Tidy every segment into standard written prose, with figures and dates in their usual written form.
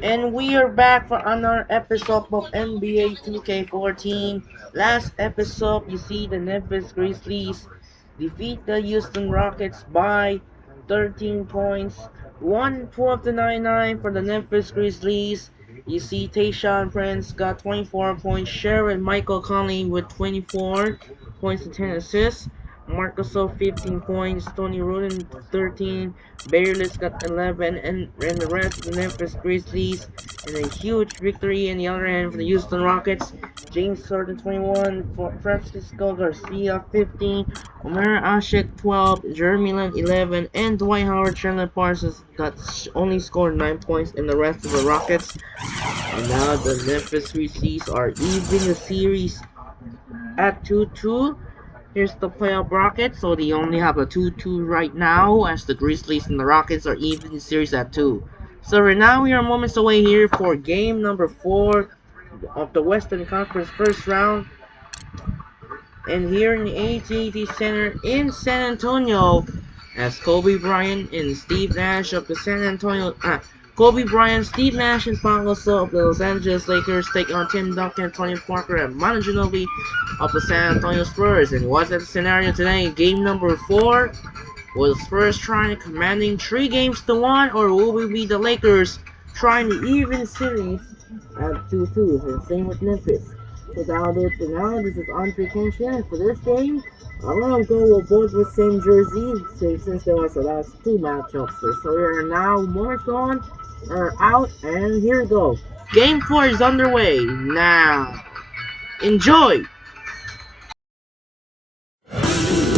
And we are back for another episode of NBA 2K14. Last episode, you see the Memphis Grizzlies defeat the Houston Rockets by 13 points. 112 to 99 for the Memphis Grizzlies. You see Tayshaun Prince got 24 points. Sharon Michael Conley with 24 points and 10 assists. Marcus 15 points. Tony Rudin 13. Bayless got 11, and the rest of the Memphis Grizzlies, and a huge victory in the other end for the Houston Rockets. James Harden 21, Francisco Garcia 15, Omer Ashik 12, Jeremy Lin 11, and Dwight Howard Chandler Parsons only scored 9 points in the rest of the Rockets. And now the Memphis Grizzlies are even the series at 2-2. Here's the playoff bracket, so they only have a 2-2 right now, as the Grizzlies and the Rockets are even in series at 2. So right now we are moments away here for game number 4 of the Western Conference first round. And here in the AT&T Center in San Antonio, as Kobe Bryant and Steve Nash of the Kobe Bryant, Steve Nash, and Paul Gasol of the Los Angeles Lakers take on Tim Duncan, Tony Parker, and Manu Ginobili of the San Antonio Spurs. And what's the scenario today? Game number 4. Will the Spurs trying commanding 3 games to 1, or will we be the Lakers trying to even series at 2-2? And same with Memphis. Without it, and now this is Andre Kenshin. For this game, I'm gonna go with both with same jersey since there was the last 2 matchups. So we are now moments on, or out, and here we go. Game 4 is underway now. Enjoy!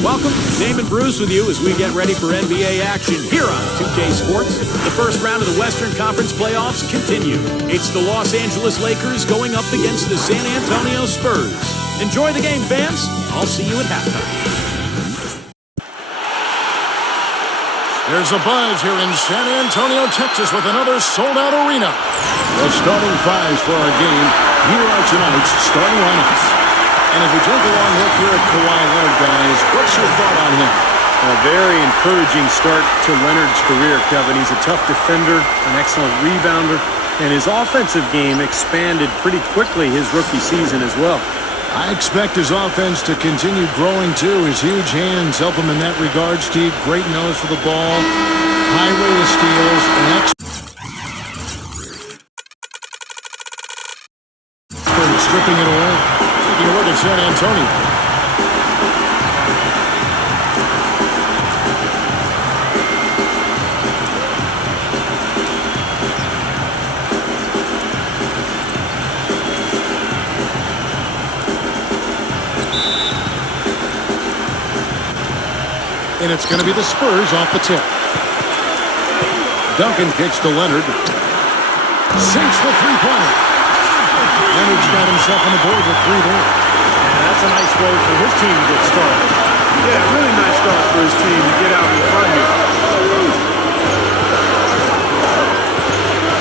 Welcome, Dame and Bruce with you as we get ready for NBA action here on 2K Sports. The first round of the Western Conference playoffs continue. It's the Los Angeles Lakers going up against the San Antonio Spurs. Enjoy the game, fans. I'll see you at halftime. There's a buzz here in San Antonio, Texas with another sold-out arena. The starting fives for our game. Here are tonight's starting lineups. And if we take a long look here at Kawhi Leonard, guys, what's your thought on him? A very encouraging start to Leonard's career, Kevin. He's a tough defender, an excellent rebounder, and his offensive game expanded pretty quickly his rookie season as well. I expect his offense to continue growing, too. His huge hands help him in that regard, Steve. Great nose for the ball, high rate of steals, and expert stripping it away. Taking a look at San Antonio. And it's going to be the Spurs off the tip. Duncan kicks to Leonard. Sinks the three-pointer. Leonard's got himself on the board with 3 there. And that's a nice way for his team to get started. Yeah, really nice start for his team to get out in front here.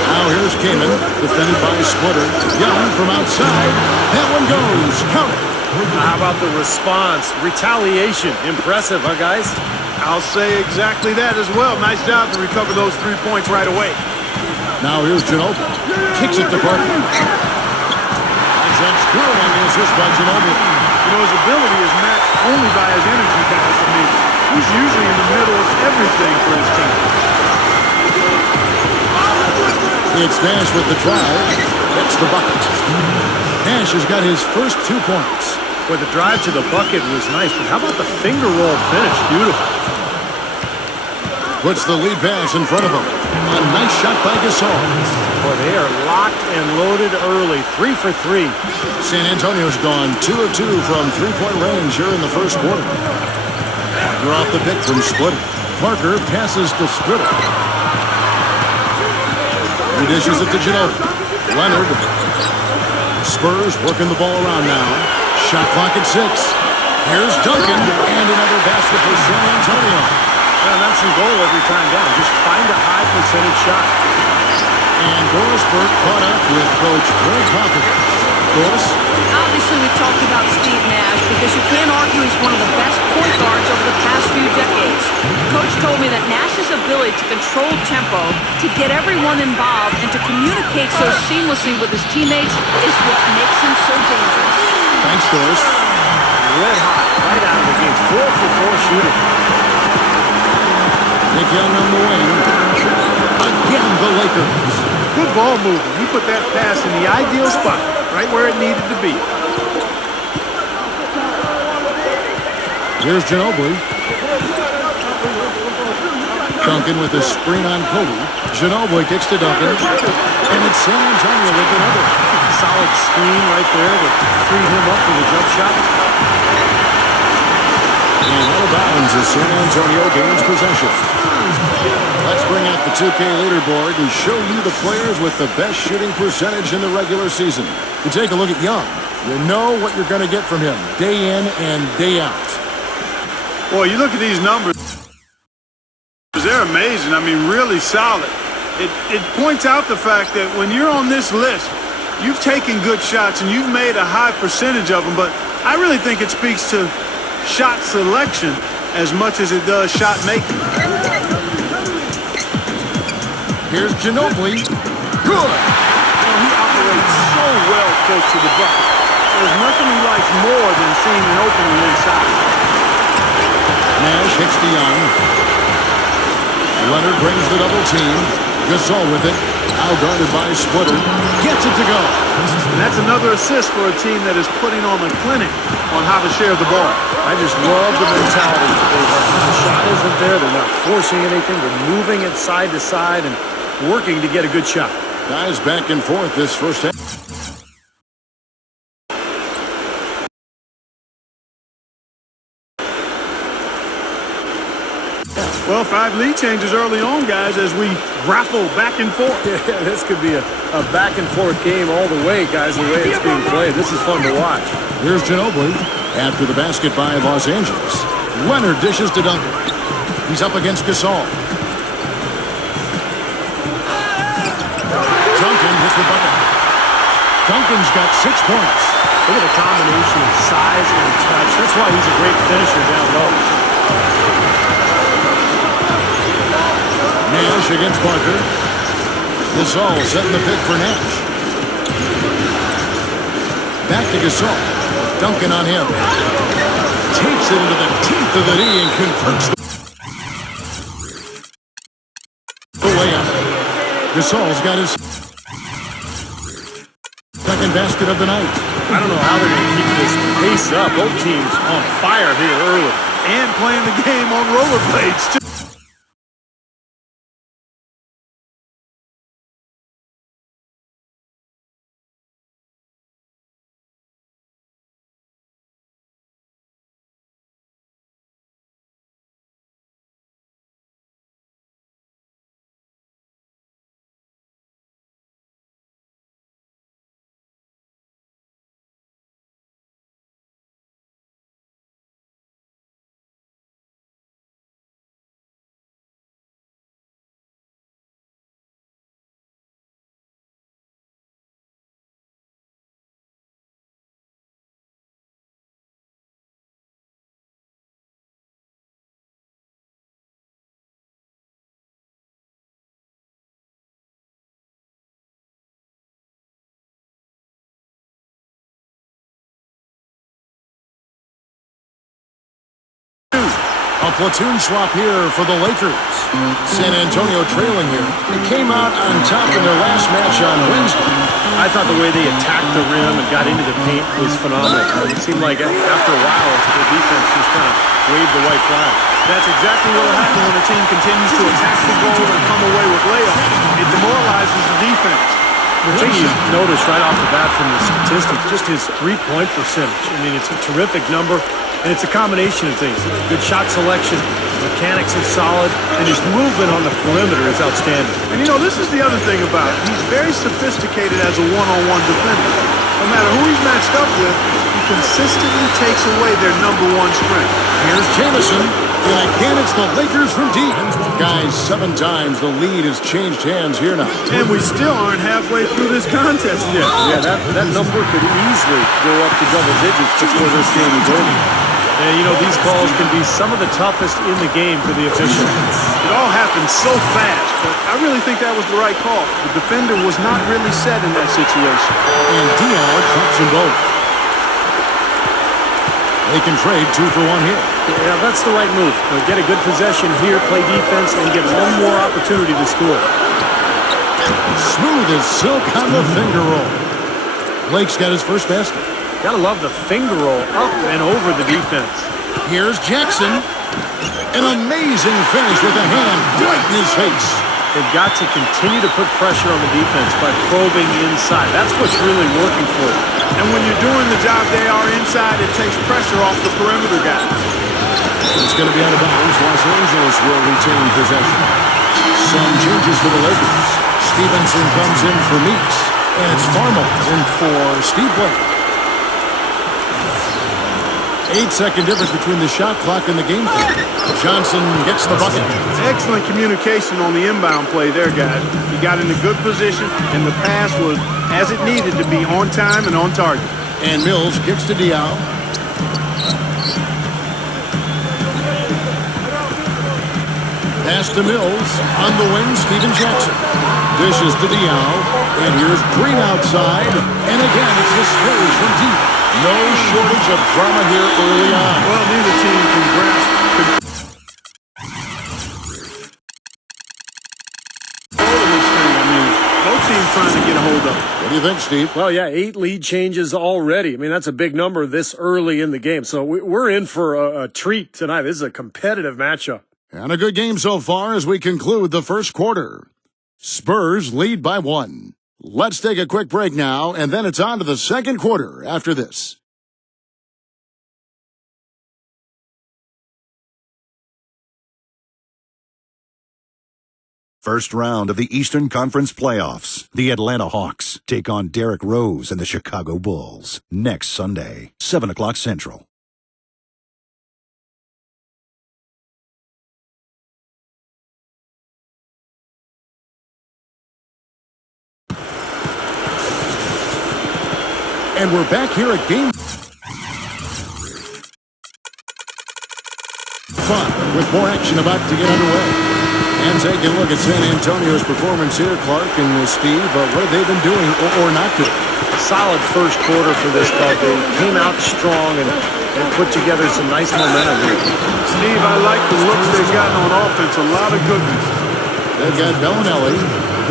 Now here's Kaman, defended by Splitter. Young from outside. That one goes. Count it. How about the response? Retaliation. Impressive, huh, guys? I'll say exactly that as well. Nice job to recover those 3 points right away. Now here's Ginobili. Kicks it to Parker. That's good on the assist by Ginobili. You know, his ability is matched only by his energy pass. I mean, he's usually in the middle of everything for his team. It's Nash with the drive. That's the bucket. Nash has got his first 2 points. Well, the drive to the bucket was nice, but how about the finger roll finish? Beautiful. Puts the lead pass in front of him. A nice shot by Gasol. Boy, they are locked and loaded early. 3 for 3. San Antonio's gone 2 of 2 from 3-point range here in the first quarter. Parker off the pick from Splitter. Parker passes to Splitter. He dishes it to Ginobili. Leonard. Spurs working the ball around now. Shot clock at 6. Here's Duncan, and another basket for San Antonio. Well, that's some goal every time down. Just find a high percentage shot. And Doris Burke caught up with Coach Greg Popovich. Doris? Obviously, we talked about Steve Nash because you can't argue he's one of the best point guards over the past few decades. Coach told me me that Nash's ability to control tempo, to get everyone involved, and to communicate so seamlessly with his teammates is what makes him so dangerous. Thanks, Doris. Red hot, right out of the gates. 4 for 4 shooting. Nick Young on the wing. Again, the Lakers. Good ball movement. He put that pass in the ideal spot, right where it needed to be. Here's Ginobili. Duncan with a screen on Kobe. Ginobili kicks to Duncan. And it's San Antonio with another. Solid screen right there that freed him up for the jump shot. And out of bounds as San Antonio gains possession. Let's bring out the 2K leaderboard and show you the players with the best shooting percentage in the regular season. You take a look at Young. You know what you're going to get from him day in and day out. Boy, you look at these numbers. They're amazing. I mean, really solid. It points out the fact that when you're on this list, you've taken good shots and you've made a high percentage of them, but I really think it speaks to shot selection as much as it does shot making. Here's Ginobili. Good! He operates so well close to the bucket. There's nothing he likes more than seeing an opening inside. Nash hits to Young. Leonard brings the double team. Gasol with it. Now guarded by Splitter. Gets it to go. And that's another assist for a team that is putting on a clinic on how to share the ball. I just love the mentality. The shot isn't there. They're not forcing anything. They're moving it side to side and working to get a good shot. Guys back and forth this first half. Well, 5 lead changes early on, guys, as we grapple back and forth. Yeah, this could be a back and forth game all the way, guys, the way it's being played. This is fun to watch. Here's Ginobili after the basket by Los Angeles. Leonard dishes to Duncan. He's up against Gasol. Duncan hits the bucket. Duncan's got 6 points. Look at the combination of size and touch. That's why he's a great finisher down low. Nash against Parker. Gasol setting the pick for Nash. Back to Gasol. Duncan on him. Takes it into the teeth of the knee and converts the way up. Gasol's got his second basket of the night. I don't know how they're going to keep this pace up. Both teams on fire here early. And playing the game on rollerblades, too. A platoon swap here for the Lakers. San Antonio trailing here. They came out on top in their last match on Wednesday. I thought the way they attacked the rim and got into the paint was phenomenal. It seemed like after a while, the defense just kind of waved the white flag. That's exactly what will happen when a team continues to attack the goal and come away with layups. It demoralizes the defense. The thing you notice right off the bat from the statistics, just his three-point percentage. I mean, it's a terrific number, and it's a combination of things. Good shot selection, mechanics is solid, and his movement on the perimeter is outstanding. And, you know, this is the other thing about it. He's very sophisticated as a one-on-one defender. No matter who he's matched up with, he consistently takes away their number one strength. Here's Jamison. And again, it's the Lakers from deep. Guys, 7 times the lead has changed hands here now. And we still aren't halfway through this contest yet. Yeah, that number could easily go up to double digits before this game is over. And, you know, these calls can be some of the toughest in the game for the officials. It all happened so fast, but I really think that was the right call. The defender was not really set in that situation. And Diaw traps them both. They can trade 2 for 1 here. Yeah, that's the right move. Get a good possession here, play defense, and get one more opportunity to score. Smooth as silk on the finger roll. Blake's got his first basket. Gotta love the finger roll up and over the defense. Here's Jackson. An amazing finish with a hand right in his face. They've got to continue to put pressure on the defense by probing inside. That's what's really working for them. And when you're doing the job they are inside, it takes pressure off the perimeter guy. It's going to be out of bounds. Los Angeles will retain possession. Some changes for the Lakers. Stevenson comes in for Meeks. And it's Farmo in for Steve Blake. 8-second difference between the shot clock and the game clock. Johnson gets the bucket. Excellent communication on the inbound play there, guys. He got in a good position, and the pass was as it needed to be, on time and on target. And Mills kicks to Diaw. Pass to Mills. On the wing, Steven Jackson. Dishes to Diaw. And here's Green outside. And again, it's the Spurs from deep. No shortage of drama here early on. Well, neither team can grasp hold of this thing. I mean, both teams trying to get a hold of it. What do you think, Steve? Well, yeah, 8 lead changes already. I mean, that's a big number this early in the game. So we're in for a treat tonight. This is a competitive matchup. And a good game so far as we conclude the first quarter. Spurs lead by 1. Let's take a quick break now, and then it's on to the second quarter after this. First round of the Eastern Conference Playoffs. The Atlanta Hawks take on Derrick Rose and the Chicago Bulls next Sunday, 7 o'clock Central. And we're back here at Game 5 with more action about to get underway. And taking a look at San Antonio's performance here, Clark and Steve. What have they been doing or not doing? Solid first quarter for this club. They came out strong and put together some nice momentum here. Steve, I like the looks they've gotten on offense. A lot of goodness. They've got Bellinelli.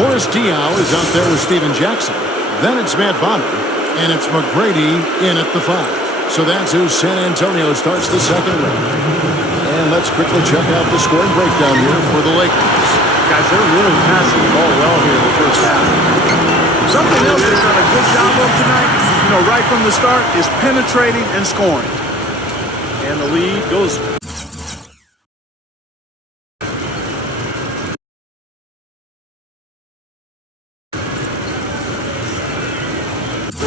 Boris Diaw is out there with Steven Jackson. Then it's Matt Bonner. And it's McGrady in at the 5. So that's who San Antonio starts the second leg. And let's quickly check out the scoring breakdown here for the Lakers. Guys, they're really passing the ball well here in the first half. Something else they've done a good job of tonight, right from the start, is penetrating and scoring. And the lead goes.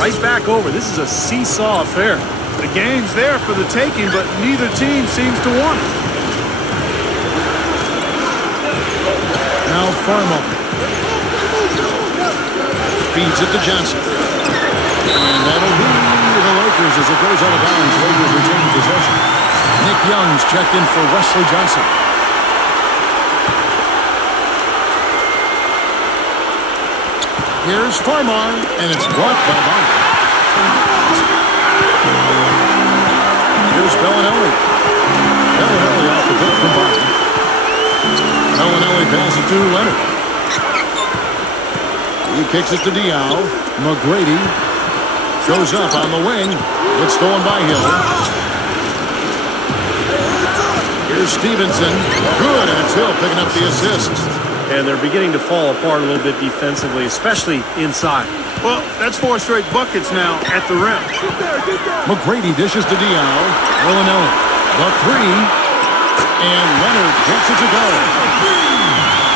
Right back over. This is a seesaw affair. The game's there for the taking, but neither team seems to want it. Now Farmo feeds it to Johnson. And that'll be the Lakers as it goes out of bounds. Lakers retain possession. Nick Young's checked in for Wesley Johnson. Here's Farmar, and it's blocked by Bonner. Here's Bellinelli. Bellinelli off the hook from Bonner. Bellinelli passes to Leonard. He kicks it to Diaw. McGrady goes up on the wing. It's stolen by Hill. Here's Stevenson. Good, and it's Hill picking up the assist. And they're beginning to fall apart a little bit defensively, especially inside. Well, that's 4 straight buckets now at the rim. McGrady dishes to Diaw. Bellinelli. The 3. And Leonard gets it to go.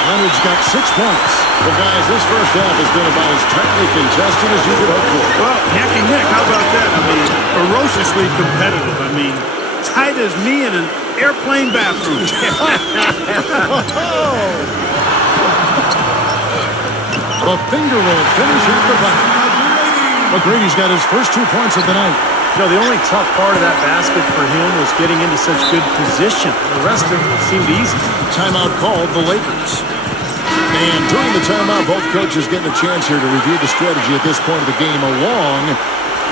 Leonard's got 6 points. Well, guys, this first half has been about as tightly contested as you could hope for. Well, neck and neck, how about that? I mean, ferociously competitive. I mean, tight as me in an airplane bathroom. The finger roll finish at the back. McGrady's got his first 2 points of the night. No, the only tough part of that basket for him was getting into such good position. The rest of it seemed easy. Timeout called the Lakers. And during the timeout, both coaches getting a chance here to review the strategy at this point of the game, along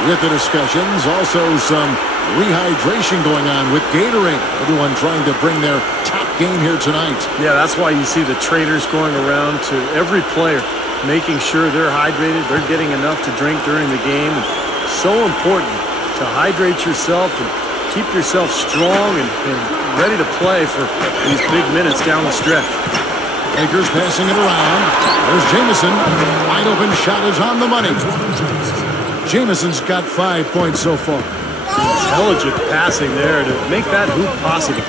with the discussions. Also some rehydration going on with Gatorade. Everyone trying to bring their top game here tonight. Yeah, that's why you see the traders going around to every player, making sure they're hydrated, they're getting enough to drink during the game. So important to hydrate yourself and keep yourself strong and ready to play for these big minutes down the stretch. Lakers passing it around. There's Jamison. Wide open shot is on the money. Jamison's got 5 points so far. Intelligent passing there to make that hoop possible.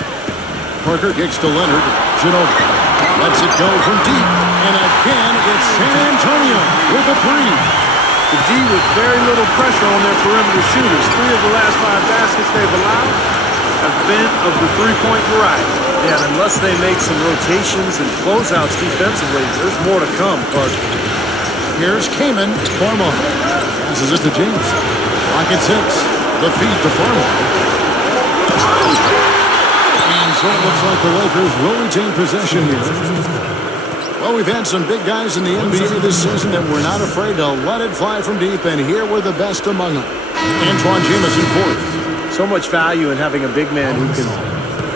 Parker kicks to Leonard. Ginobili lets it go from deep. And again, it's San Antonio with a three. The D with very little pressure on their perimeter shooters. 3 of the last 5 baskets they've allowed have been of the three-point variety. Yeah, unless they make some rotations and closeouts defensively, there's more to come, Parker. Here's Kaman. Farmar. Passes it to Jameson. Lock at 6. The feed to Farmar. And so it looks like the Lakers will retain possession here. Well, we've had some big guys in the NBA this season that were not afraid to let it fly from deep, and here were the best among them. Antoine Jamison fourth. So much value in having a big man who can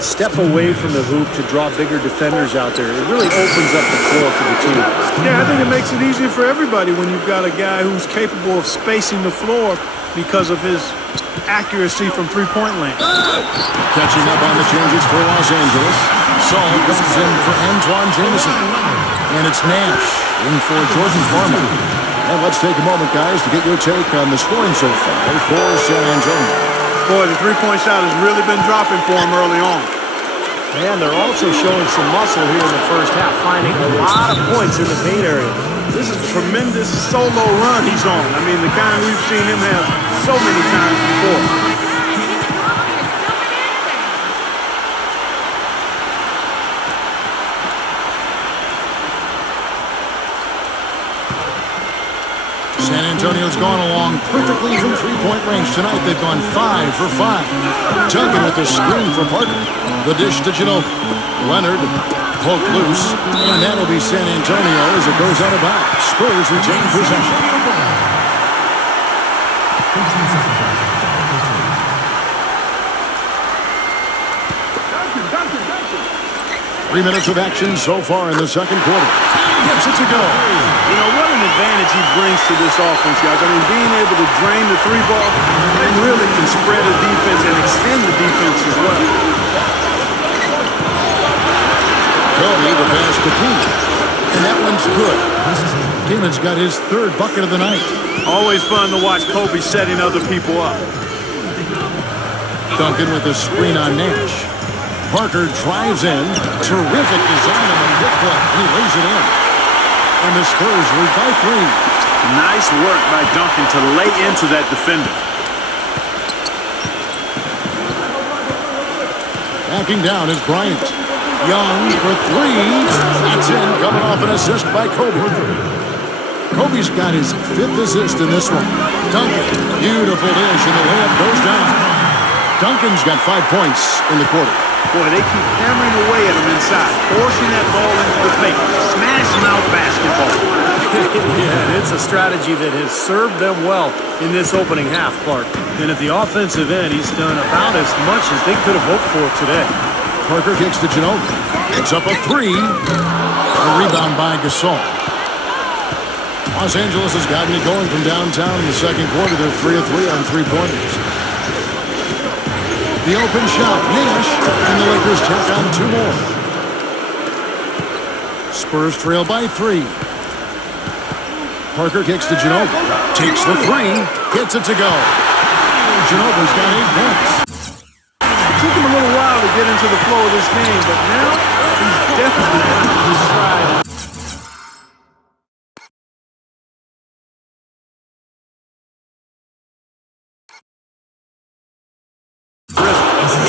step away from the hoop to draw bigger defenders out there. It really opens up the floor for the team. Yeah, I think it makes it easier for everybody when you've got a guy who's capable of spacing the floor because of his accuracy from three-point land. Catching up on the changes for Los Angeles. Saul comes in for Antoine Jamison. And it's Nash in for Jordan Farmer. And let's take a moment, guys, to get your take on the scoring so far for San Antonio. Boy, the three-point shot has really been dropping for him early on. And they're also showing some muscle here in the first half, finding a lot of points in the paint area. This is a tremendous solo run he's on. I mean, the kind we've seen him have so many times before. 'San Antonio's gone along perfectly from three-point range tonight. They've gone 5 for 5. Duncan with the screen for Parker. The dish to Ginobili. Leonard poked loose. And that'll be San Antonio as it goes out of bounds. Spurs retain possession. 3 minutes of action so far in the second quarter. Gets it to go. You know, what an advantage he brings to this offense, guys. I mean, being able to drain the three ball and really can spread the defense and extend the defense as well. Kobe, the pass to Keenan. And that one's good. Keenan's got his third bucket of the night. Always fun to watch Kobe setting other people up. Duncan with the screen on Nash. Parker drives in. Terrific design on the hit play. He lays it in. And the Spurs lead by 3. Nice work by Duncan to lay into that defender. Backing down is Bryant. Young for 3. That's in, coming off an assist by Kobe. Kobe's got his 5th assist in this one. Duncan, beautiful dish, and the layup goes down. Duncan's got 5 points in the quarter. Boy, they keep hammering away at him inside, forcing that ball into the paint. Smash mouth basketball. Yeah, it's a strategy that has served them well in this opening half, Clark. And at the offensive end, he's done about as much as they could have hoped for today. Parker kicks to Ginobili. It's up a 3. A rebound by Gasol. Los Angeles has gotten it going from downtown in the second quarter. They're 3 of 3 on three-pointers. The open shot, Nash, and the Lakers tack on 2 more. Spurs trail by 3. Parker kicks to Ginobili. Takes the 3. Gets it to go. Ginobili's got 8 points. It took him a little while to get into the flow of this game, but now he's definitely got his stride.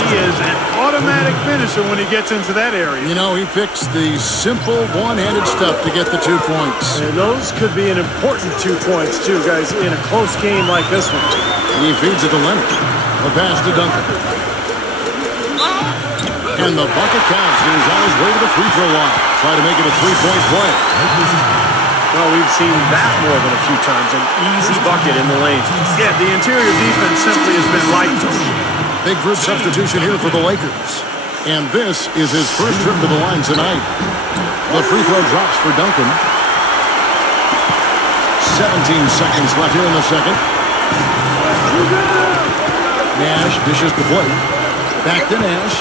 He is an automatic finisher pressure when he gets into that area. You know, he fixed the simple one-handed stuff to get the 2 points. And those could be an important 2 points, too, guys, in a close game like this one. He feeds it to Leonard. A pass to Duncan. And the bucket counts. He's on his way to the free throw line. Try to make it a 3-point play. Well, we've seen that more than a few times. An easy bucket in the lane. Yeah, the interior defense simply has been light. Big group substitution here for the Lakers. And this is his first trip to the line tonight. The free throw drops for Duncan. 17 seconds left here in the second. Nash dishes to Blake. Back to Nash.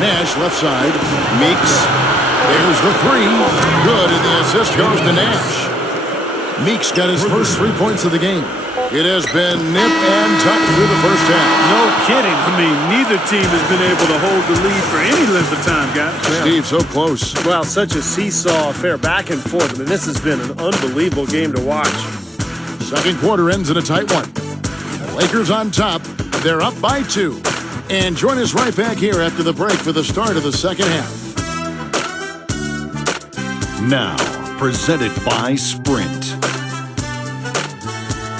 Nash left side. Meeks. There's the three. Good, and the assist goes to Nash. Meeks got his first 3 points of the game. It has been nip and tuck through the first half. No kidding. I mean, neither team has been able to hold the lead for any length of time, guys. Steve, so close. Well, such a seesaw affair back and forth. I mean, this has been an unbelievable game to watch. Second quarter ends in a tight one. Lakers on top. They're up by 2. And join us right back here after the break for the start of the second half. Now, presented by Sprint.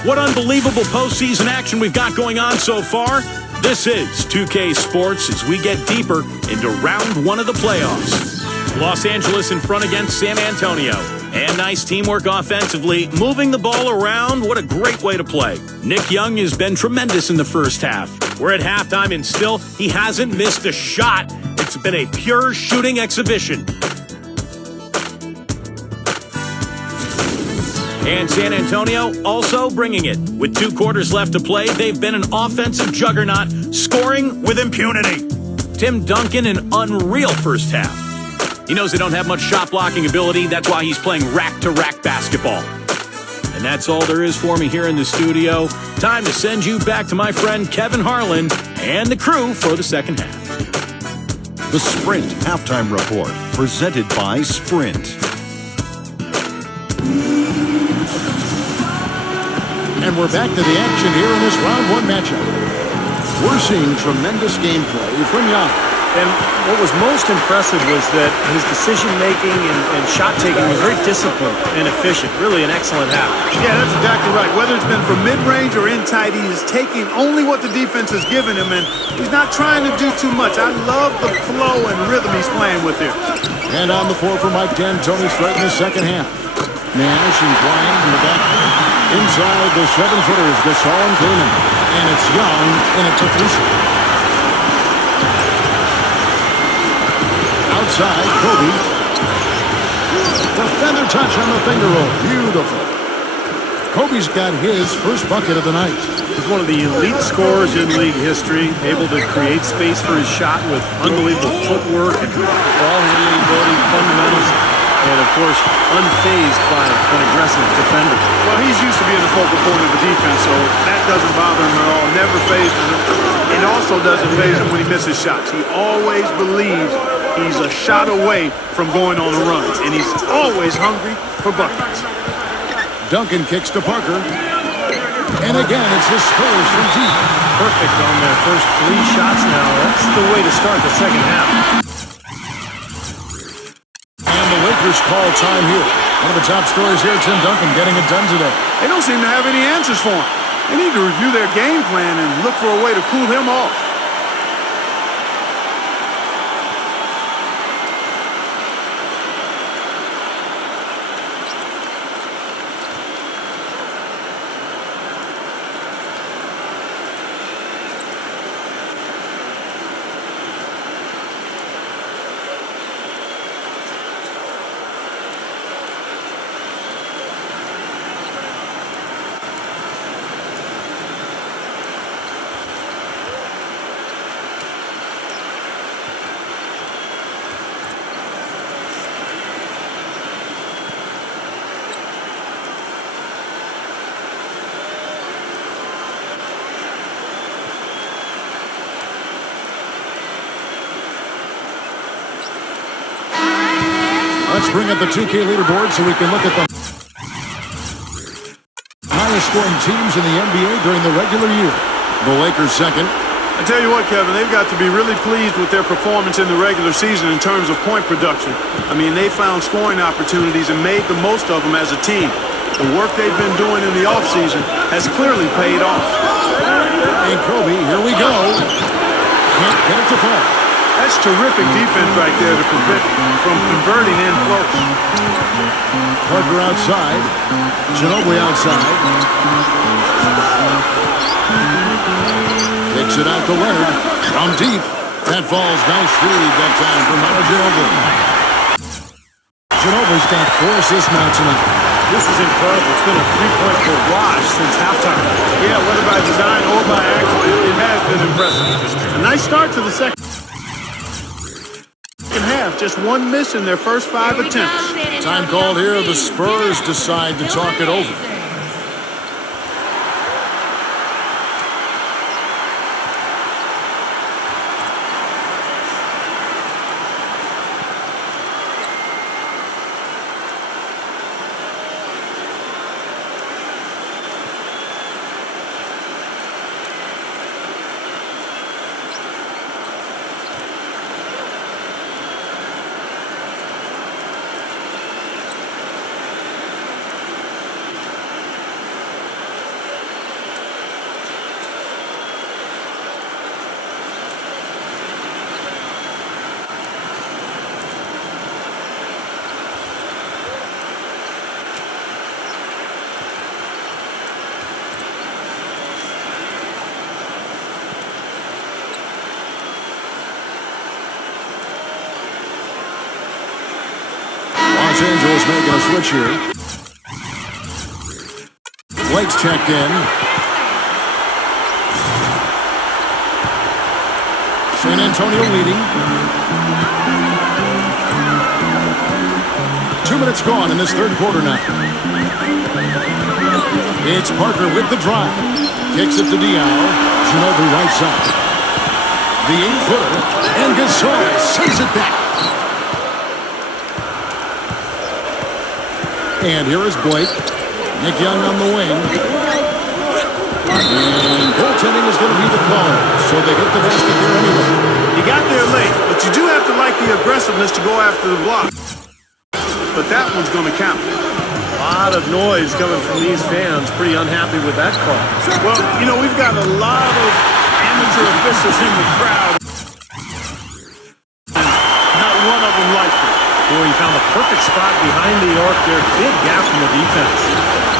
What unbelievable postseason action we've got going on so far. This is 2K Sports as we get deeper into round 1 of the playoffs. Los Angeles in front against San Antonio. And nice teamwork offensively, moving the ball around. What a great way to play. Nick Young has been tremendous in the first half. We're at halftime and still he hasn't missed a shot. It's been a pure shooting exhibition. And San Antonio also bringing it. With 2 quarters left to play, they've been an offensive juggernaut, scoring with impunity. Tim Duncan, an unreal first half. He knows they don't have much shot blocking ability. That's why he's playing rack-to-rack basketball. And that's all there is for me here in the studio. Time to send you back to my friend Kevin Harlan and the crew for the second half. The Sprint Halftime Report, presented by Sprint. And we're back to the action here in this round 1 matchup. We're seeing tremendous gameplay from Young. And what was most impressive was that his decision-making and shot-taking was very disciplined and efficient. Really an excellent half. Yeah, that's exactly right. Whether it's been from mid-range or in tight, he is taking only what the defense has given him, and he's not trying to do too much. I love the flow and rhythm he's playing with here. And on the floor for Mike D'Antoni starting the second half. Nash and Bryant in the back. Inside the 7-footers, Gasol and Cleveland. And it's Young in it to Fleecy. Outside, Kobe. The feather touch on the finger roll. Beautiful. Kobe's got his first bucket of the night. He's one of the elite scorers in league history, able to create space for his shot with unbelievable footwork and ball handling ability, fundamentals, and of course, unfazed by an aggressive defender. Well, he's used to being the focal point of the defense, so that doesn't bother him at all. Never phases him. It also doesn't faze him when he misses shots. He always believes he's a shot away from going on a run, and he's always hungry for buckets. Duncan kicks to Parker. And again, it's the Spurs from deep. Perfect on their first 3 shots now. That's the way to start the second half. And the Lakers call time here. One of the top stories here, Tim Duncan getting it done today. They don't seem to have any answers for him. They need to review their game plan and look for a way to cool him off. Let's bring up the 2K leaderboard so we can look at the highest scoring teams in the NBA during the regular year. The Lakers second, I tell you what, Kevin, they've got to be really pleased with their performance in the regular season in terms of point production. I mean, they found scoring opportunities and made the most of them as a team. The work they've been doing in the offseason has clearly paid off. And Kobe, here we go. Can't get it to fall. That's terrific defense right there to prevent from converting in close. Parker outside. Ginobili outside. Kicks it out to Leonard. From deep. That falls. Nice read that time from Ginobili. Ginobili's got 4 assists now tonight. This is incredible. It's been a three-point barrage since halftime. Yeah, whether by design or by accident, it has been impressive. A nice start to the second half. Just one miss in their first 5 attempts. Time called here. The Spurs decide to talk it over. Los Angeles making a switch here. Blake's checked in. San Antonio leading. 2 minutes gone in this third quarter now. It's Parker with the drive. Kicks it to Diallo. Ginobili right side. The 8-footer. And Gasol sends it back. And here is Blake. Nick Young on the wing. And goaltending is going to be the call. So they hit the basket there anyway. You got there late, but you do have to like the aggressiveness to go after the block. But that one's going to count. A lot of noise coming from these fans. Pretty unhappy with that call. Well, you know, we've got a lot of amateur officials in the crowd. Not one of them liked it. Boy, he found the perfect spot behind the arc there. Big gap in the defense.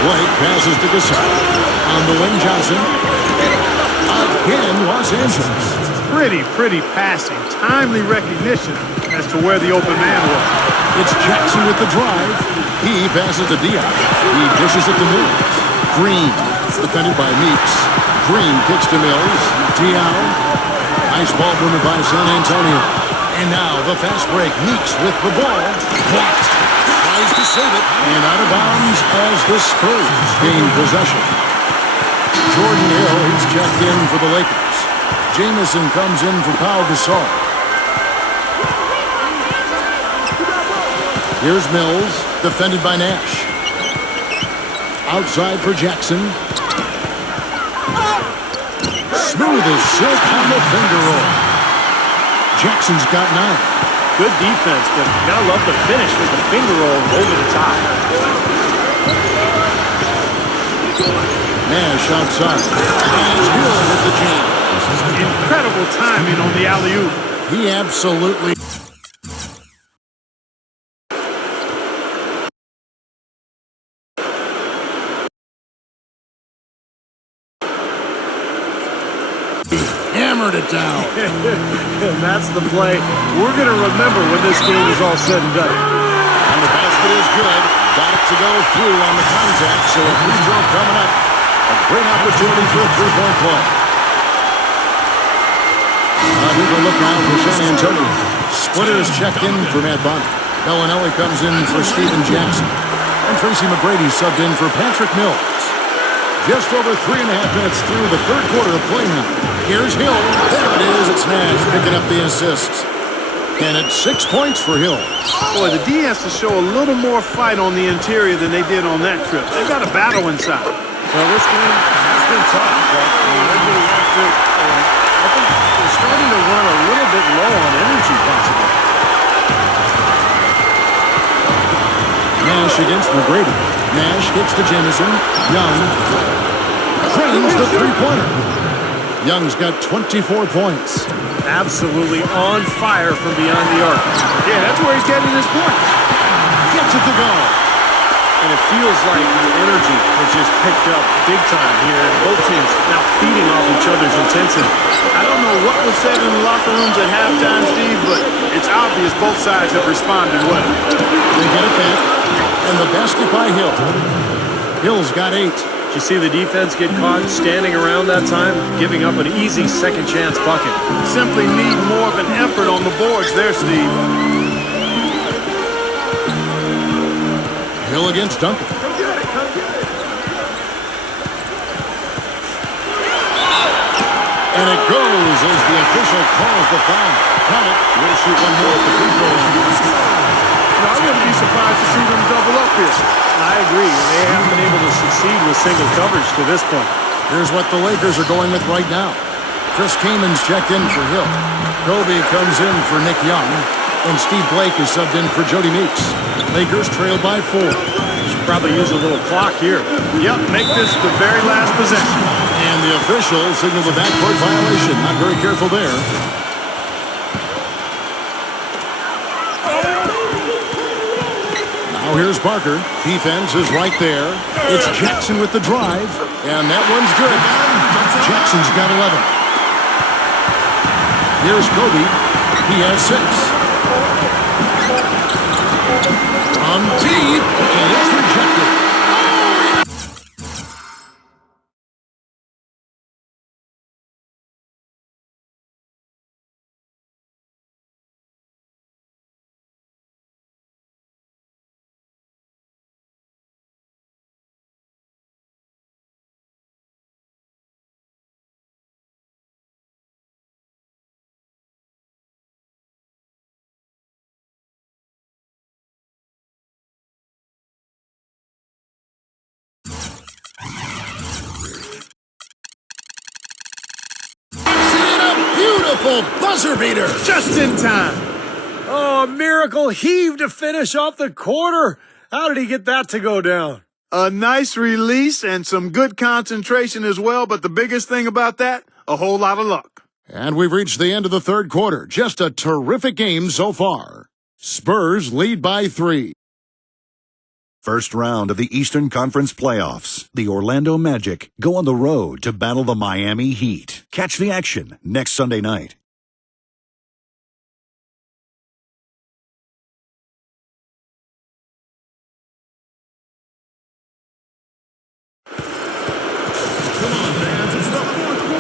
Blake passes to Gasol. On the wing, Johnson. Again, Los Angeles. Pretty passing. Timely recognition as to where the open man was. It's Jackson with the drive. He passes to Diaz. He dishes it to Mills. Green, defended by Meeks. Green kicks to Mills. Diallo. Nice ball movement by San Antonio. And now the fast break. Meeks with the ball. Blocked. Tries to save it. And out of bounds as the Spurs gain possession. Jordan Hill, he's checked in for the Lakers. Jamison comes in for Pau Gasol. Here's Mills, defended by Nash. Outside for Jackson. Smooth as silk on the finger roll. Jackson's got 9. Good defense, but you gotta love the finish with the finger roll over the top. Nash outside. And Hill with the jam. Incredible timing on the alley-oop. He absolutely... hammered it down. And that's the play we're going to remember when this game is all said and done. And the basket is good. Got it to go through on the contact, so a free throw coming up. A great opportunity for a three-point play. Here's a look now for San Antonio. Splitters checked in for Matt Bonner. Bellinelli comes in for Steven Jackson. And Tracy McGrady subbed in for Patrick Mills. Just over 3.5 minutes through the third quarter of play now. Here's Hill. There it is. It's Nash picking up the assists. And it's 6 points for Hill. Boy, the D has to show a little more fight on the interior than they did on that trip. They've got a battle inside. Well, this game has been tough, but they're getting after it. I think starting to run a little bit low on energy, possibly. Nash against McGrady. Nash gets to Jamison. Young drains the three-pointer. Young's got 24 points. Absolutely on fire from beyond the arc. Yeah, that's where he's getting his points. Gets it to go. And it feels like the energy has just picked up big time here. And both teams now feeding off each other's intensity. I don't know what was said in the locker rooms at halftime, Steve, but it's obvious both sides have responded well. They get it back. And the basket by Hill. Hill's got 8. Did you see the defense get caught standing around that time, giving up an easy second chance bucket? Simply need more of an effort on the boards there, Steve. Hill against Duncan. And it goes as the official calls the foul. Count it. We'll shoot one more at the free throw line. I wouldn't be surprised to see them double up here. I agree. They haven't been able to succeed with single coverage to this point. Here's what the Lakers are going with right now. Chris Kaman's checked in for Hill. Kobe comes in for Nick Young. And Steve Blake is subbed in for Jody Meeks. Lakers trailed by 4. Should probably use a little clock here. Yep, make this the very last possession. And the official signaled a backcourt violation. Not very careful there. Now here's Parker. Defense is right there. It's Jackson with the drive. And that one's good. Jackson's got 11. Here's Kobe. He has 6. On deep, and it's rejected. Beautiful buzzer beater. Just in time. Oh, a miracle heave to finish off the quarter. How did he get that to go down? A nice release and some good concentration as well, but the biggest thing about that, a whole lot of luck. And we've reached the end of the third quarter. Just a terrific game so far. Spurs lead by 3. First round of the Eastern Conference Playoffs. The Orlando Magic go on the road to battle the Miami Heat. Catch the action next Sunday night.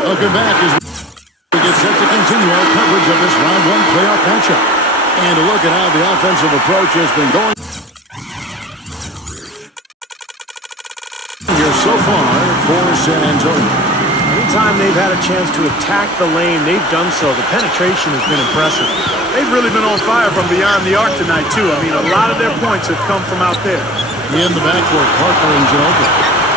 Welcome back as we get set to continue our coverage of this round 1 playoff matchup. And a look at how the offensive approach has been going here so far for San Antonio. Anytime they've had a chance to attack the lane, they've done so. The penetration has been impressive. They've really been on fire from beyond the arc tonight, too. I mean, a lot of their points have come from out there. In the backcourt, Parker and Ginobili.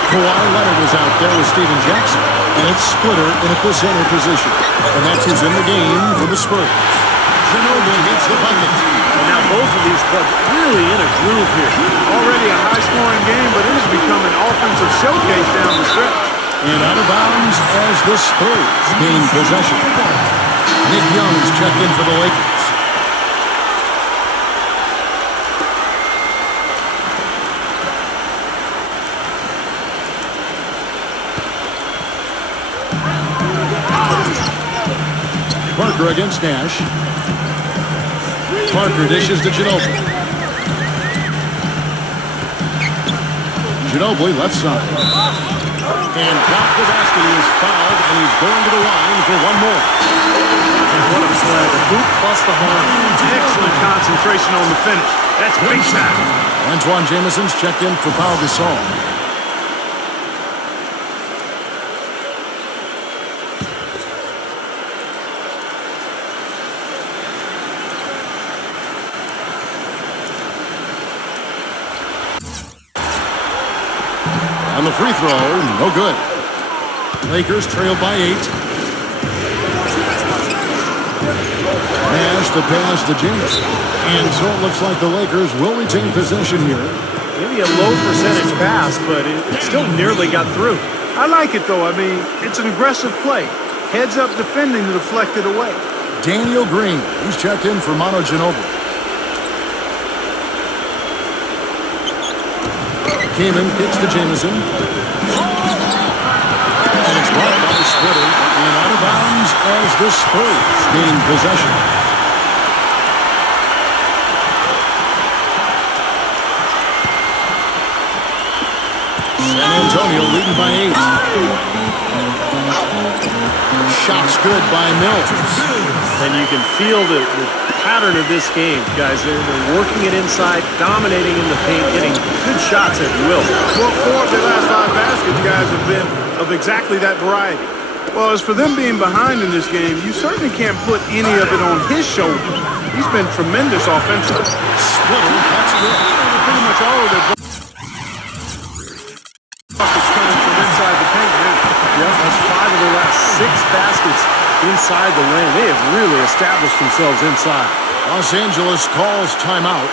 Kawhi Leonard is out there with Steven Jackson. And it's Splitter in at the center position. And that's who's in the game for the Spurs. Ginobili gets the bucket. And now both of these clubs really in a groove here. Already a high-scoring game, but it has become an offensive showcase down the stretch. And out of bounds as the Spurs gain possession. Nick Young's checked in for the Lakers. Parker against Nash. Parker dishes to Ginobili. Ginobili left side. And Kotkowski is fouled, and he's going to the line for one more. What a play. The boot plus the horn. Excellent concentration on the finish. That's big time. Antoine Jamison's checked in for Pau Gasol. On the free throw, no good. Lakers trail by 8. the pass to Jameson. And so it looks like the Lakers will retain possession here. Maybe a low percentage pass, but it still nearly got through. I like it, though. I mean, it's an aggressive play. Heads up defending to deflect it away. Daniel Green, he's checked in for Manu Ginobili. Kamen kicks to Jameson. And it's blocked by Splitter and out of bounds as the Spurs gain possession. San Antonio leading by 8. Shots good by Mills. And you can feel the pattern of this game, guys. They're working it inside, dominating in the paint, getting good shots at will. Well, 4 of their last 5 baskets, guys, have been of exactly that variety. Well, as for them being behind in this game, you certainly can't put any of it on his shoulders. He's been tremendous offensively. Splitter, that's good. Pretty much all of their buckets coming from inside the paint. Yeah, that's 5 of their last 6 baskets inside the lane. They have really established themselves inside. Los Angeles calls timeout.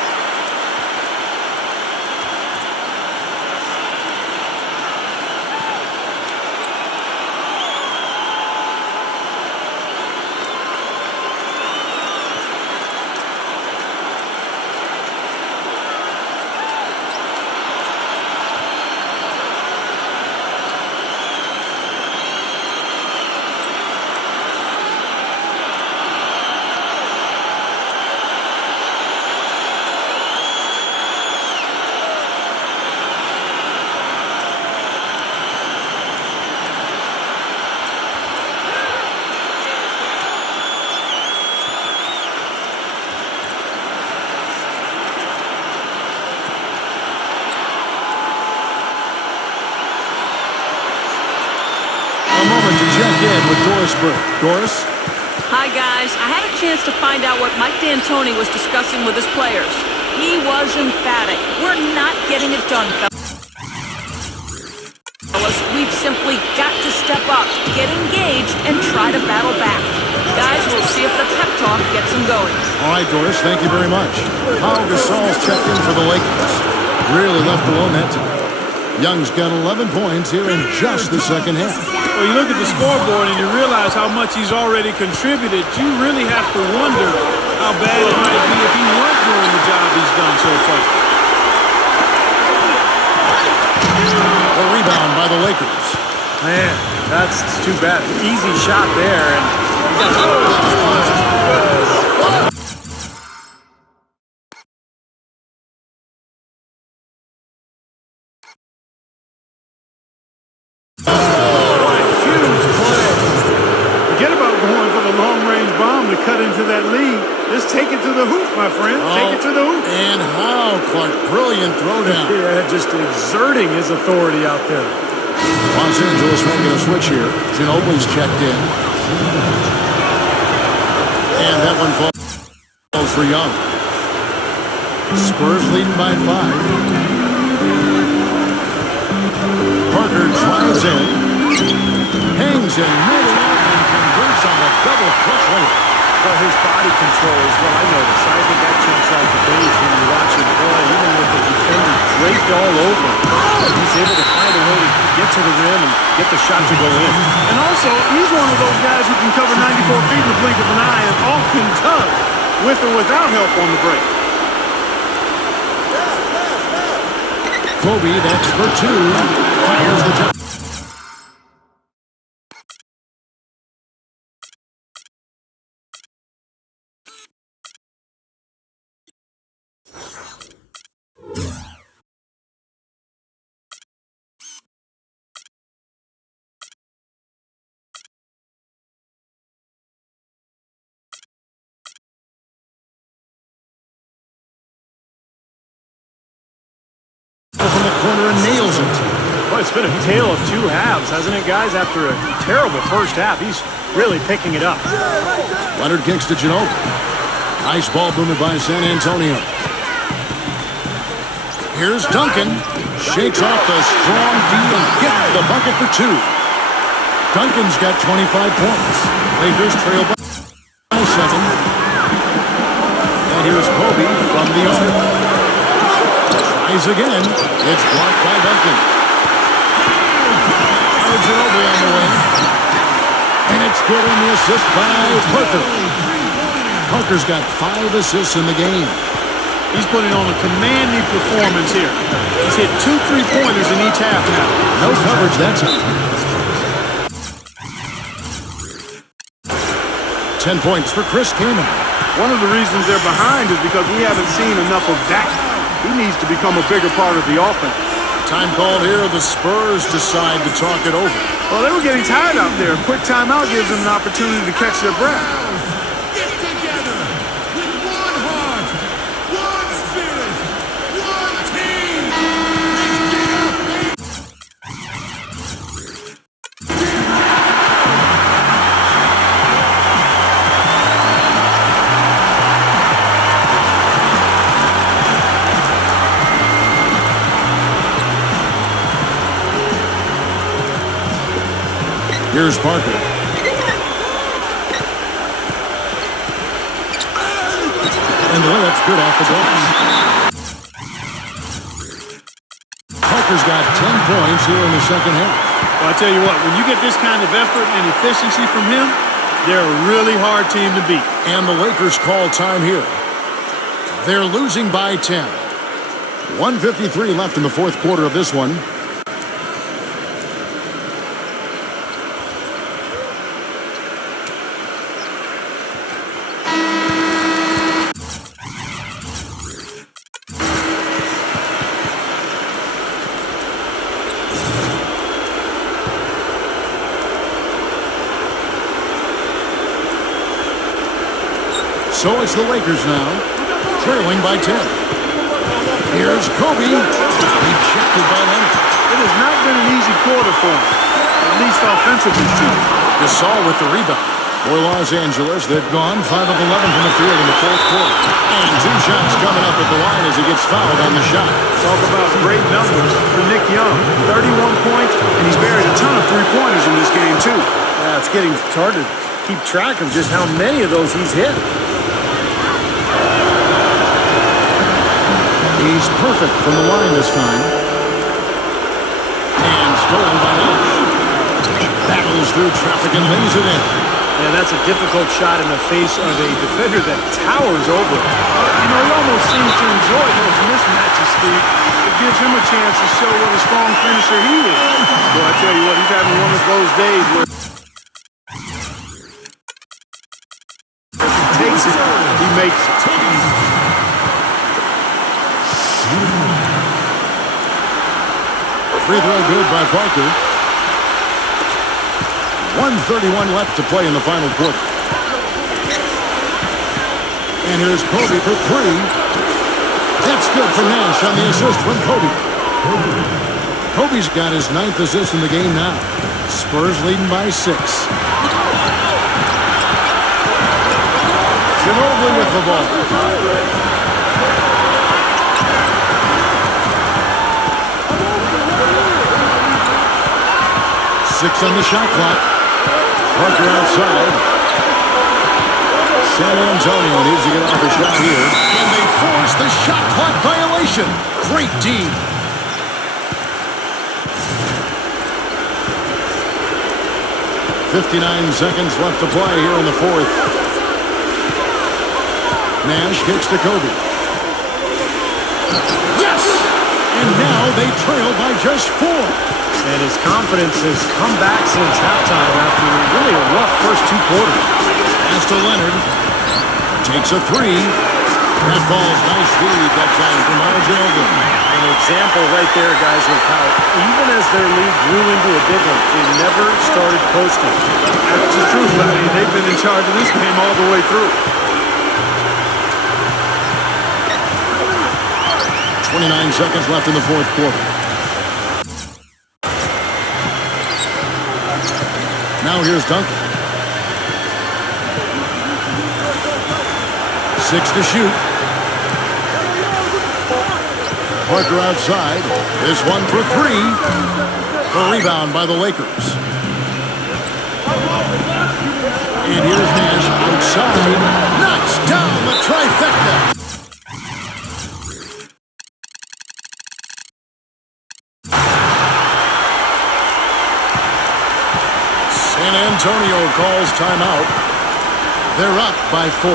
With Doris Burke. Doris? Hi, guys. I had a chance to find out what Mike D'Antoni was discussing with his players. He was emphatic. We're not getting it done, fellas. We've simply got to step up, get engaged, and try to battle back. Guys, we'll see if the pep talk gets them going. All right, Doris, thank you very much. Pau Gasol's checked in for the Lakers. Really left alone that time. Young's got 11 points here in just the second half. Well, you look at the scoreboard and you realize how much he's already contributed. You really have to wonder how bad it might be if he weren't doing the job he's done so far. A rebound by the Lakers. Man, that's too bad. Easy shot there. And cut into that lead. Just take it to the hoop, my friend. Take it to the hoop. And how, Clark. Brilliant throwdown. Yeah, just exerting his authority out there. Los Angeles making a switch here. Ginobili's checked in. And that one falls for Young. Spurs leading by 5. Parker drives in. Hangs in middle and converts on a double clutch layup. Well, his body control is what I noticed. I think that jumps off the page when you watch him play. Even with the defender draped all over him, he's able to find a way to get to the rim and get the shot to go in. And also, he's one of those guys who can cover 94 feet in the blink of an eye and often tug with or without help on the break. Kobe, that's for 2. Fires the jump. From the corner and nails it. Well, it's been a tale of 2 halves, hasn't it, guys? After a terrible first half, he's really picking it up. Leonard kicks to Ginobili. Nice ball movement by San Antonio. Here's Duncan. Shakes off the strong D and gets the bucket for 2. Duncan's got 25 points. Lakers trail by 7. into the arc. Tries again. It's blocked by Duncan. Ginobili on the wing. And it's good on the assist by Parker. Parker's got 5 assists in the game. He's putting on a commanding performance here. He's hit 2 3-pointers in each half now. No coverage that time. 10 points for Chris Kaman. One of the reasons they're behind is because we haven't seen enough of that. He needs to become a bigger part of the offense. Time called here. The Spurs decide to talk it over. Well, they were getting tired out there. A quick timeout gives them an opportunity to catch their breath. Get together with one heart, one spirit, one team. Let's get up. Here's Parker. And the layup's good off the glass. Parker's got 10 points here in the second half. Well, I tell you what, when you get this kind of effort and efficiency from him, they're a really hard team to beat. And the Lakers call time here. They're losing by 10. 1:53 left in the fourth quarter of this one. So it's the Lakers now, trailing by 10. Here's Kobe, rejected by Leonard. It has not been an easy quarter for him, at least offensively speaking. Gasol with the rebound. For Los Angeles, they've gone 5 of 11 from the field in the fourth quarter. And 2 shots coming up at the line as he gets fouled on the shot. Talk about great numbers for Nick Young. 31 points, and he's buried a ton of three-pointers in this game, too. Yeah, it's hard to keep track of just how many of those he's hit. He's perfect from the line this time. And stolen by Nash. Battles through traffic and lays it in. Yeah, that's a difficult shot in the face of a defender that towers over him. You know, he almost seems to enjoy those mismatches, Steve. It gives him a chance to show what a strong finisher he is. Well, I tell you what, he's having one of those days where he takes it, he makes it. Free throw good by Parker. 1:31 left to play in the final quarter. And here's Kobe for 3. That's good for Nash on the assist from Kobe. Kobe's got his 9th assist in the game now. Spurs leading by 6. Ginobili with the ball. 6 on the shot clock. Parker outside. San Antonio needs to get off a shot here. And they force the shot clock violation. Great D. .59 seconds left to play here in the fourth. Nash kicks to Kobe. Yes! And now they trail by just 4. And his confidence has come back since halftime after really a rough first 2 quarters. Pass to Leonard. Takes a 3. That falls. Nice lead that time from Ginobili. An example right there, guys, of how even as their lead grew into a big one, they never started coasting. That's the truth. I mean, they've been in charge of this game all the way through. 29 seconds left in the fourth quarter. Now here's Duncan. 6 to shoot. Parker outside. This one for 3. A rebound by the Lakers. And here's Nash outside. Knocks down the trifecta. Antonio calls timeout. They're up by 4.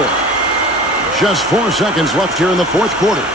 Just 4 seconds left here in the fourth quarter.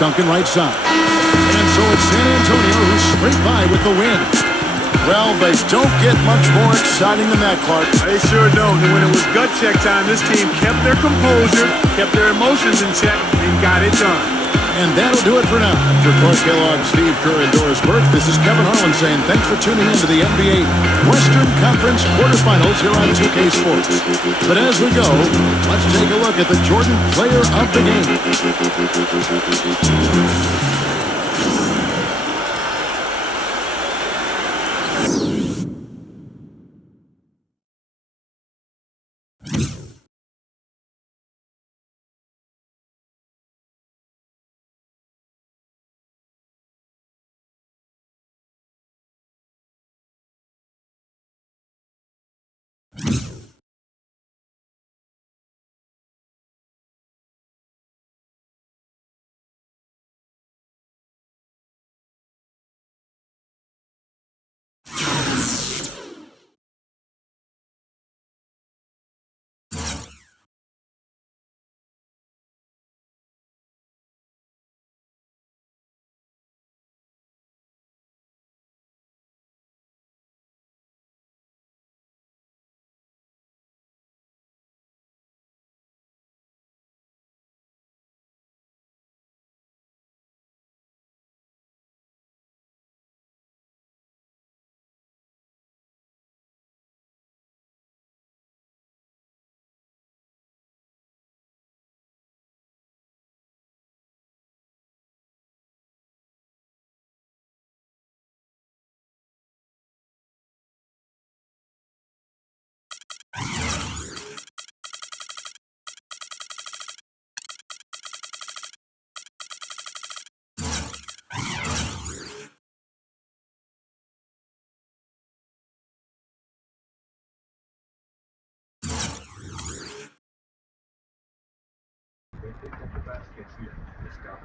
Duncan right side. And so it's San Antonio who's straight by with the win. Well, they don't get much more exciting than that, Clark. They sure don't. And when it was gut check time, this team kept their composure, kept their emotions in check, and got it done. And that'll do it for now. For Clark Kellogg, Steve Kerr, and Doris Burke, this is Kevin Harlan saying thanks for tuning in to the NBA Western Conference quarterfinals here on 2K Sports. But as we go, let's take a look at the Jordan Player of the Game.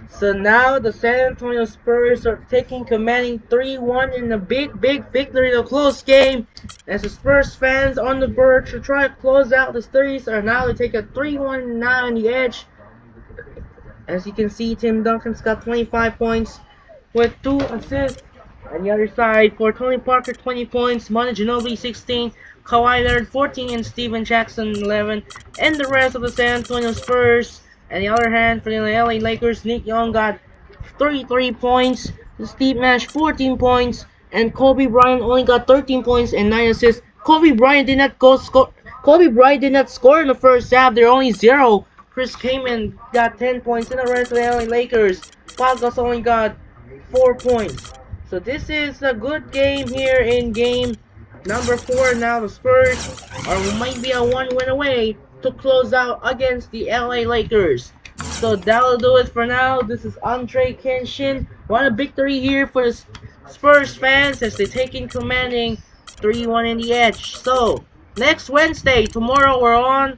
So now the San Antonio Spurs are taking commanding 3-1 in a big victory in a close game. As the Spurs fans on the verge to try to close out the series are now to take a 3-1 now on the edge. As you can see, Tim Duncan's got 25 points with 2 assists. On the other side, for Tony Parker, 20 points, Manu Ginobili, 16, Kawhi Leonard, 14, and Steven Jackson, 11. And the rest of the San Antonio Spurs. On the other hand, for the LA Lakers, Nick Young got 33 points, Steve Nash 14 points, and Kobe Bryant only got 13 points and 9 assists. Kobe Bryant did not score in the first half. There are only 0. Chris Kaman got 10 points, and the rest of the LA Lakers, Paul Gasol only got 4 points. So this is a good game here in game number 4. Now the Spurs might be a 1 win away to close out against the LA Lakers. So that'll do it for now. This is Andre Kenshin. What a victory here for the Spurs fans as they take in commanding 3-1 in the edge. So next Wednesday, tomorrow we're on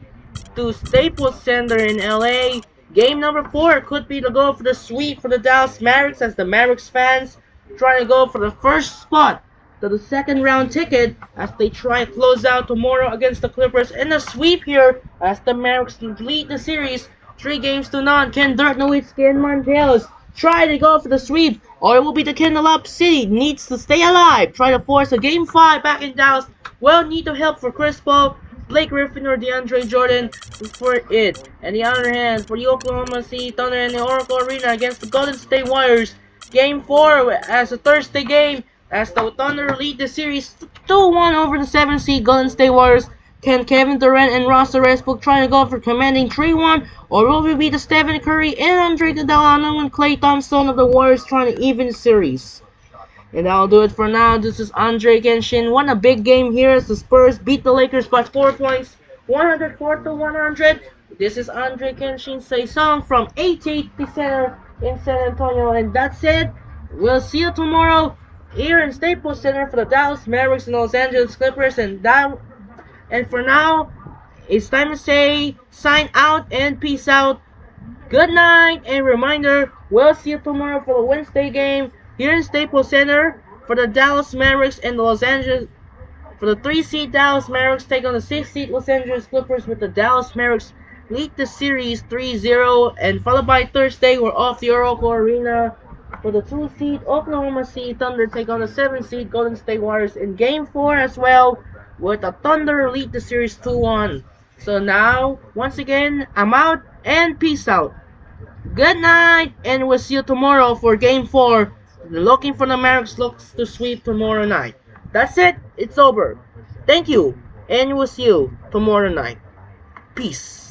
to Staples Center in LA Game number 4 could be the goal for the sweep for the Dallas Mavericks as the Mavericks fans trying to go for the first spot to the second round ticket as they try to close out tomorrow against the Clippers in a sweep here as the Mavericks lead the series 3-0. Can Dirk Nowitzki and Monteos try to go for the sweep, or it will be the Kendall Up City needs to stay alive, try to force a Game 5 back in Dallas. Will need to help for Chris Paul, Blake Griffin, or DeAndre Jordan for it. And the other hand, for the Oklahoma City Thunder in the Oracle Arena against the Golden State Warriors, Game 4 as a Thursday game as the Thunder lead the series 2-1 over the 7th seed Golden State Warriors. Can Kevin Durant and Russell Westbrook try to go for commanding 3-1, or will it be the Stephen Curry and Andre Iguodala and Klay Thompson of the Warriors trying to even the series? And that'll do it for now. This is Andre Kenshin. Won a big game here as the Spurs beat the Lakers by 4 points, 104-100. This is Andre Kenshin say song from AT&T Center in San Antonio. And that's it. We'll see you tomorrow here in Staples Center for the Dallas Mavericks and Los Angeles Clippers. And for now, it's time to say sign out and peace out. Good night, and reminder, we'll see you tomorrow for the Wednesday game here in Staples Center for the Dallas Mavericks and the Los Angeles. For the 3-seed Dallas Mavericks take on the 6-seed Los Angeles Clippers, with the Dallas Mavericks lead the series 3-0, and followed by Thursday, we're off the Oracle Arena for the 2-seed Oklahoma City Thunder take on the 7-seed Golden State Warriors in Game 4 as well, with the Thunder lead the series 2-1. So now, once again, I'm out and peace out. Good night, and we'll see you tomorrow for Game 4. Looking for the Mavericks looks to sweep tomorrow night. That's it. It's over. Thank you, and we'll see you tomorrow night. Peace.